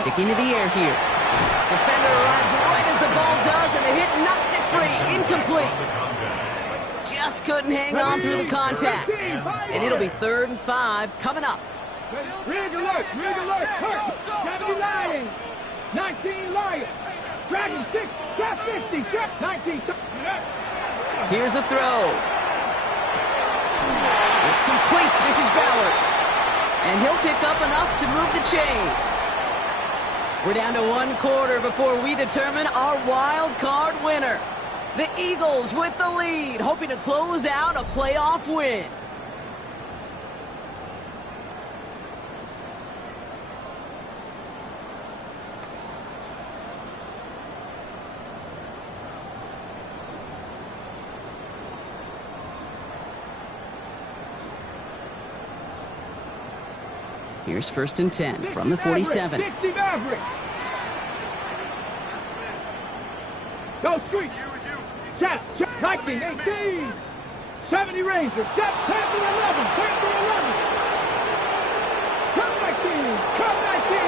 Sticking to the air here. Defender arrives right as the ball does, and the hit knocks it free. Incomplete. Just couldn't hang on through the contact. And it'll be 3rd and 5 coming up. Rig alert. Hurt. 70 Lions. 19 Lions. Dragon 6. Trap 50. Trap 19. Here's a throw. It's complete. This is Bowers. And he'll pick up enough to move the chains. We're down to 1 quarter before we determine our wild card winner. The Eagles with the lead, hoping to close out a playoff win. Here's first and 10 from the 47. 60 Mavericks. Go street. Chat. 19, 18. 70 Rangers. Chat. Panther 11. Panther 11. Cup 19. Cup 19.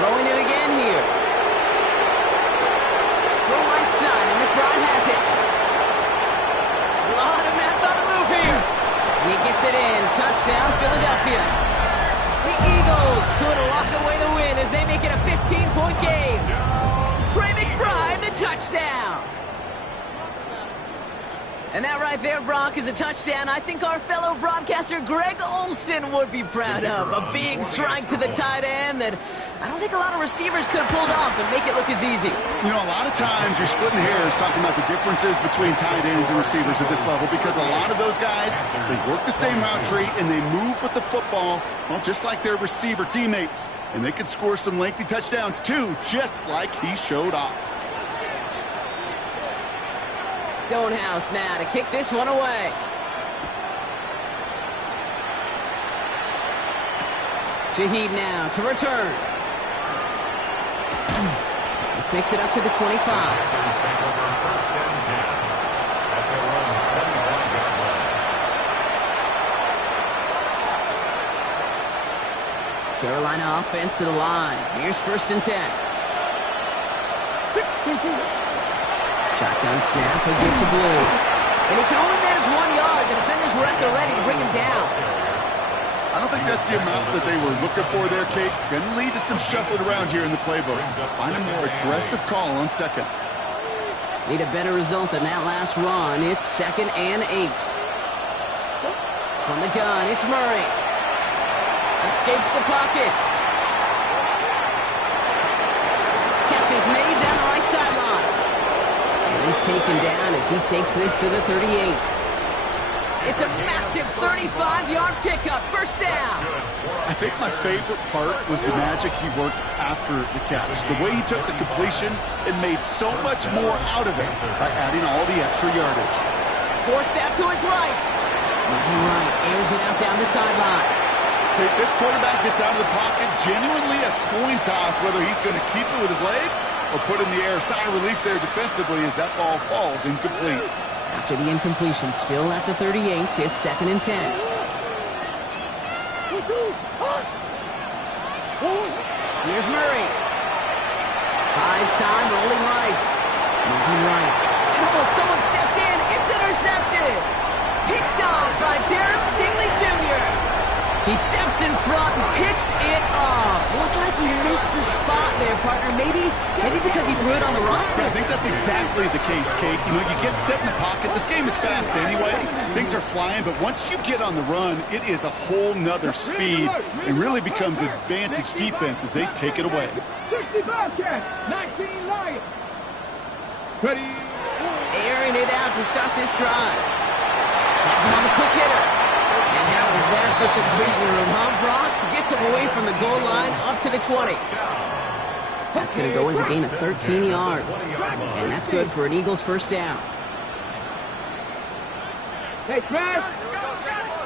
Throwing it again here. Go right side, and McBride has it. A lot of mess on the move here. And he gets it in. Touchdown, Philadelphia. The Eagles could lock away the win as they make it a 15-point game. Trey McBride, the touchdown. And that right there, Brock, is a touchdown I think our fellow broadcaster Greg Olson would be proud of. A big strike to the tight end that I don't think a lot of receivers could have pulled off and make it look as easy. You know, a lot of times you're splitting hairs talking about the differences between tight ends and receivers at this level because a lot of those guys, they work the same route tree and they move with the football, well, just like their receiver teammates. And they can score some lengthy touchdowns too, just like he showed off. Stonehouse now to kick this one away. Shaheed now to return. This makes it up to the 25. Carolina offense to the line. Here's first and 10. Shotgun snap, he'll give to Blue. And he can only manage 1 yard. The defenders were at the ready to bring him down. I don't think that's the amount that they were looking for there, Kate. Going to lead to some shuffling around here in the playbook. Find a more aggressive call on second. Need a better result than that last run. It's 2nd and 8. From the gun, it's Murray. Escapes the pocket. Catch is made down the right sideline. He's taken down as he takes this to the 38. It's a massive 35-yard pickup. First down. I think my favorite part was the magic he worked after the catch. The way he took the completion and made so much more out of it by adding all the extra yardage. Forced out to his right. Moving right, airs it out down the sideline. Okay, this quarterback gets out of the pocket, genuinely a coin toss whether he's going to keep it with his legs or put in the air. Sigh of relief there defensively as that ball falls incomplete. After the incompletion, still at the 38, it's 2nd and 10. Here's Murray. Buys time, rolling right. Moving right. And someone stepped in. It's intercepted. Picked off by Darren Stingley Jr. He steps in front and picks it off. Looked like he missed the spot there, partner. Maybe because he threw it on the run. I think that's exactly the case, Kate. You know, you get set in the pocket. This game is fast anyway. Things are flying, but once you get on the run, it is a whole nother speed. It really becomes advantage defense as they take it away. 60 Bobcats, 19 Lions. Ready. Airing it out to start this drive. Has him on the quick hitter. And how is that for some breathing room, huh, Brock? Gets him away from the goal line up to the 20. That's going to go as a gain of 13 yards. And that's good for an Eagles first down. Hey, Chris.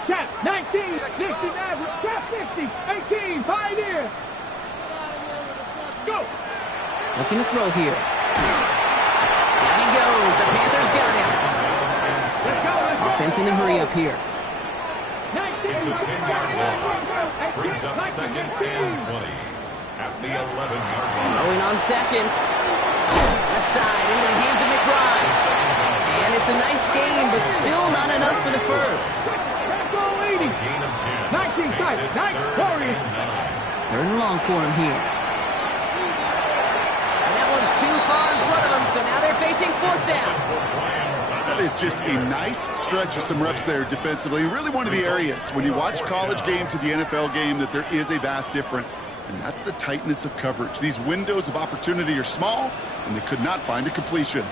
Chat, 19, 60, average. Chat, 50, 18, Pioneer. Go. Looking to throw here. Down he goes. The Panthers got him. Offense in the hurry up here. It's a 10-yard loss. Brings up 2nd and 20 at the 11-yard line. Throwing on seconds. Left side into the hands of McBride. And it's a nice game, but still not enough for the first. 19 tight, 9 Warriors. 3rd and long for him here. And that one's too far in front of him, so now they're facing 4th down. That is just a nice stretch of some reps there defensively. Really one of the areas when you watch college game to the NFL game that there is a vast difference. And that's the tightness of coverage. These windows of opportunity are small, and they could not find a completion.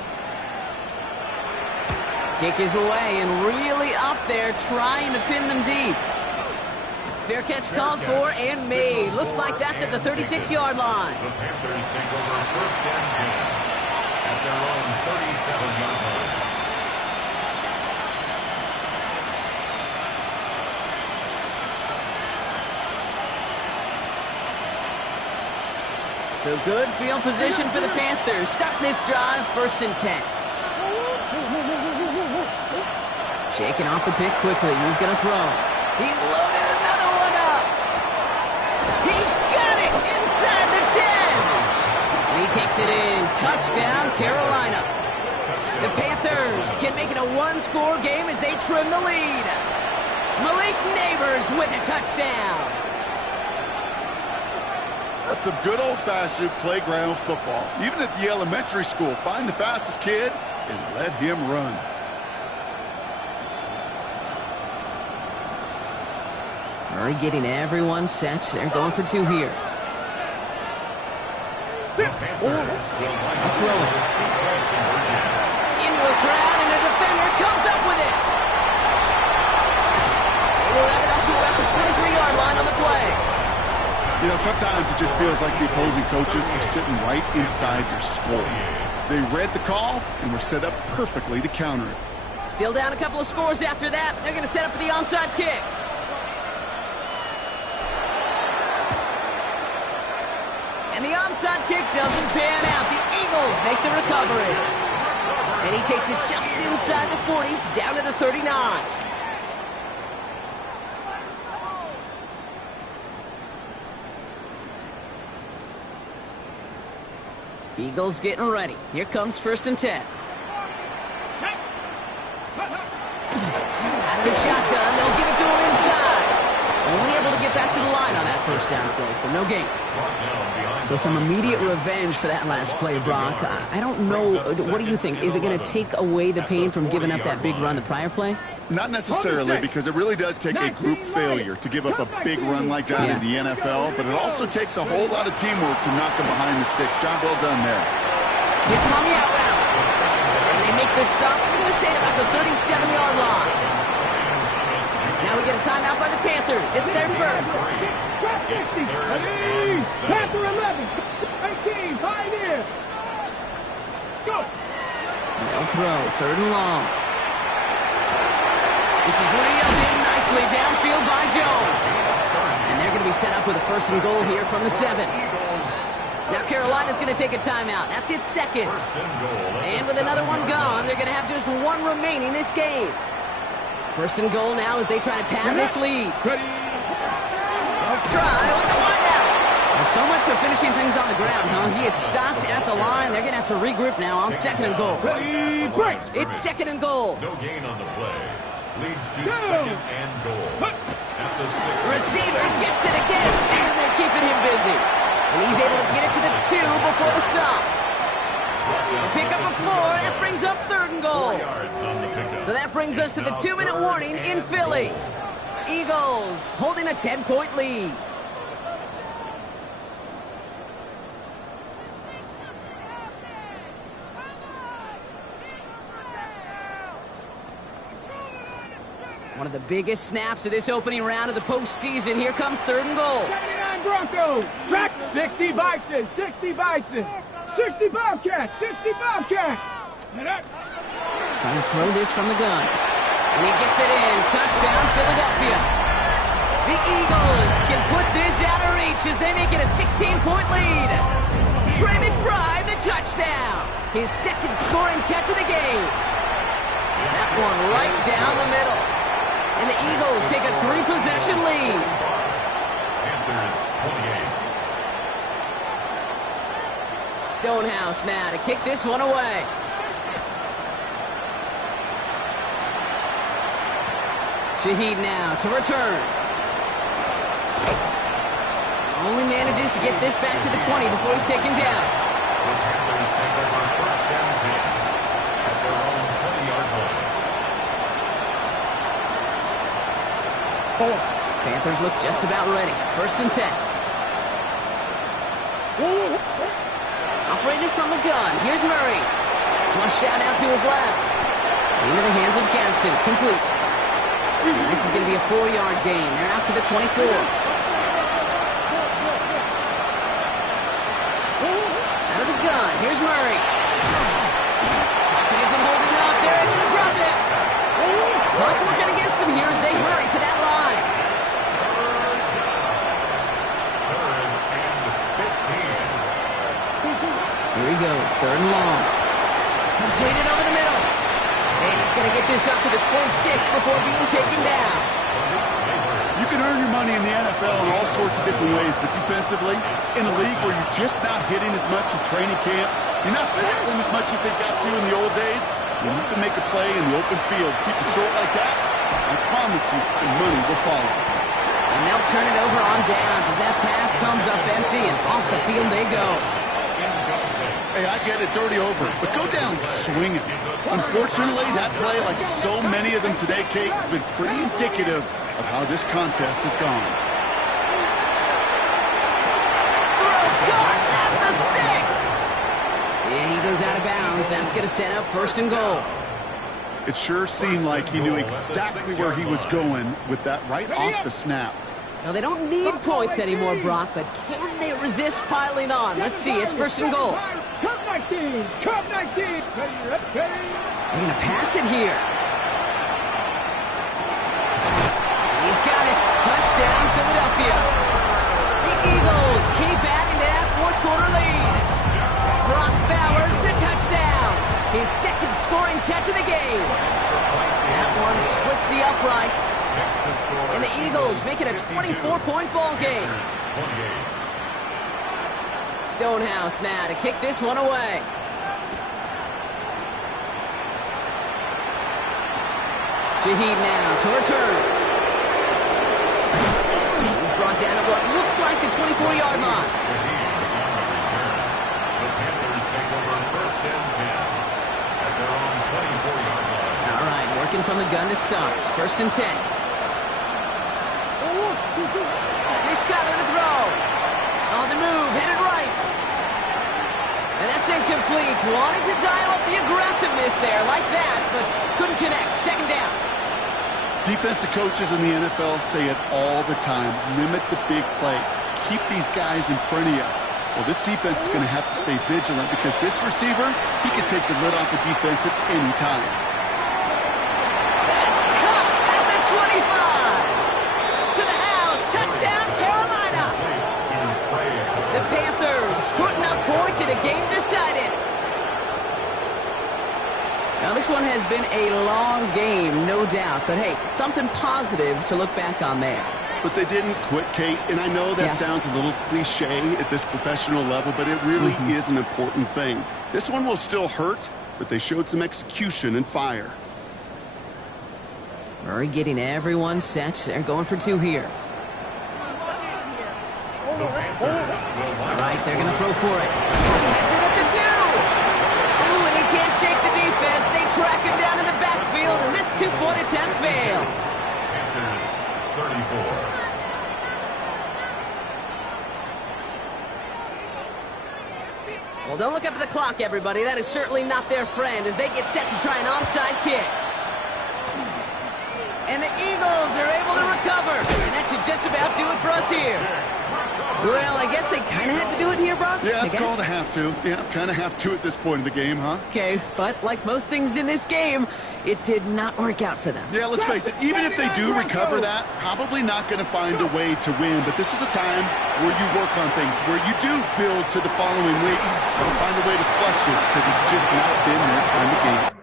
Kick is away and really up there trying to pin them deep. Fair catch called for and made. Looks like that's at the 36-yard line. The Panthers take over 1st and 10 at their own 37-yard line. So good field position for the Panthers. Starting this drive, 1st and 10. Shaking off the pick quickly. He's going to throw. He's loaded another one up. He's got it inside the 10. And he takes it in. Touchdown, Carolina. The Panthers can make it a one-score game as they trim the lead. Malik Neighbors with a touchdown. That's some good old-fashioned playground football. Even at the elementary school, find the fastest kid and let him run. Murray getting everyone set. They're going for 2 here. The Panthers will Throw it. Into a crowd, and a defender comes up with it. They will have it up to about the 23-yard line on the play. You know, sometimes it just feels like the opposing coaches are sitting right inside their skull. They read the call and were set up perfectly to counter it. Still down a couple of scores after that. They're going to set up for the onside kick. And the onside kick doesn't pan out. The Eagles make the recovery. And he takes it just inside the 40, down to the 39. Eagles getting ready. Here comes 1st and 10. Out of the shotgun, they'll give it to him inside. Only able to get back to the line on that 1st down play, so no gain. So some immediate revenge for that last play, Brock. I don't know. What do you think? Is it going to take away the pain from giving up that big run the prior play? Not necessarily, because it really does take a group failure to give up a big run like that in the NFL, but it also takes a whole lot of teamwork to knock them behind the sticks. Job well done there. Gets him on the out route. And they make this stop, I'm going to say, at about the 37-yard line. Now we get a timeout by the Panthers. It's their first. Trap 50. Ready? Panther 11. 18. Pioneer. Go. They'll throw. Third and long. This is reeled in nicely downfield by Jones. And they're going to be set up with a first and goal here from the 7. Now Carolina's going to take a timeout. That's its second. And with another one gone, they're going to have just one remaining this game. First and goal now as they try to pad this lead. They'll try with the wideout. Well, so much for finishing things on the ground, huh? He is stopped at the line. They're going to have to regroup now on second and goal. It's second and goal. No gain on the play. Leads to second and goal. At the 6. Receiver gets it again, and they're keeping him busy. And he's able to get it to the 2 before the stop. A pick up a 4. That brings up third and goal. So that brings us to the 2-minute warning in Philly. Eagles holding a 10-point lead. One of the biggest snaps of this opening round of the postseason. Here comes third and goal. 79 Broncos. Track 60 Bison. 60 Bison. 60 Bobcats. 60 Bobcats. Trying to throw this from the gun. And he gets it in. Touchdown, Philadelphia. The Eagles can put this out of reach as they make it a 16-point lead. Trey McBride, the touchdown. His second scoring catch of the game. That one right down the middle. And the Eagles take a 3-possession lead. Panthers 28. Stonehouse now to kick this one away. Shaheed now to return. Only manages to get this back to the 20 before he's taken down. The Panthers take over first down 10 at their own 20-yard line. Panthers look just about ready. First and 10. Operating from the gun. Here's Murray. Flushed out to his left. Into the hands of Gadsden. Complete. And this is going to be a 4-yard gain. They're out to the 24. Out of the gun. Here's Murray. Pocket isn't holding up. They're able to drop it. Clock working against them here as they hurry to that line. Here he goes, third and long. Completed over the middle. And he's going to get this up to the 26 before being taken down. You can earn your money in the NFL in all sorts of different ways, but defensively, in a league where you're just not hitting as much in training camp, you're not tackling as much as they got to in the old days, when you can make a play in the open field, keep it short like that, I promise you some money will follow. And they'll turn it over on downs as that pass comes up empty and off the field they go. Hey, I get it, it's already over, but go down swinging. Unfortunately, that play, like so many of them today, Kate, has been pretty indicative of how this contest has gone. Throw caught at the 6. Yeah, he goes out of bounds. That's going to set up first and goal. It sure seemed like he knew exactly where he was going with that right off the snap. Now, they don't need points anymore, Brock, but can they resist piling on? Let's see. It's first and goal. Cup 19. Cup 19. They're going to pass it here. He's got it. Touchdown, Philadelphia. The Eagles keep adding to that fourth-quarter lead. Brock Bowers, the touchdown. His second scoring catch of the game. That one splits the uprights. And the Eagles make it a 24-point ball game. Stonehouse now to kick this one away. Shaheed now to return. He's brought down at what looks like the 24-yard line. The Panthers take over first and 10 at their own 24-yard line. All right, working from the gun to Suggs. First and 10. Here's Kyler to throw. On the move, headed right. And that's incomplete. Wanted to dial up the aggressiveness there like that, but couldn't connect. Second down. Defensive coaches in the NFL say it all the time. Limit the big play. Keep these guys in front of you. Well, this defense is going to have to stay vigilant because this receiver, he can take the lid off a defense at any time. That's caught at the 25. To the house. Touchdown, Carolina. The Panthers putting up points in a game decided. Now, this one has been a long game, no doubt. But, hey, something positive to look back on there. But they didn't quit, Kate, and I know that sounds a little cliche at this professional level, but it really is an important thing. This one will still hurt, but they showed some execution and fire. Murray getting everyone set. They're going for two here. All right, they're going to throw for it. That's it at the 2. Ooh, and he can't shake the defense. They track him down in the backfield, and this two-point attempt fails. Panthers 34. Well, don't look up at the clock, everybody. That is certainly not their friend as they get set to try an onside kick. And the Eagles are able to recover. And that should just about do it for us here. Well, I guess they kind of had to do it here, Brock. Yeah, it's called a have to. Yeah, kind of have to at this point in the game, huh? Okay, but like most things in this game, it did not work out for them. Yeah, let's face it, even if they do recover that, probably not going to find a way to win. But this is a time where you work on things, where you do build to the following week. Find a way to flush this because it's just not been that kind of game.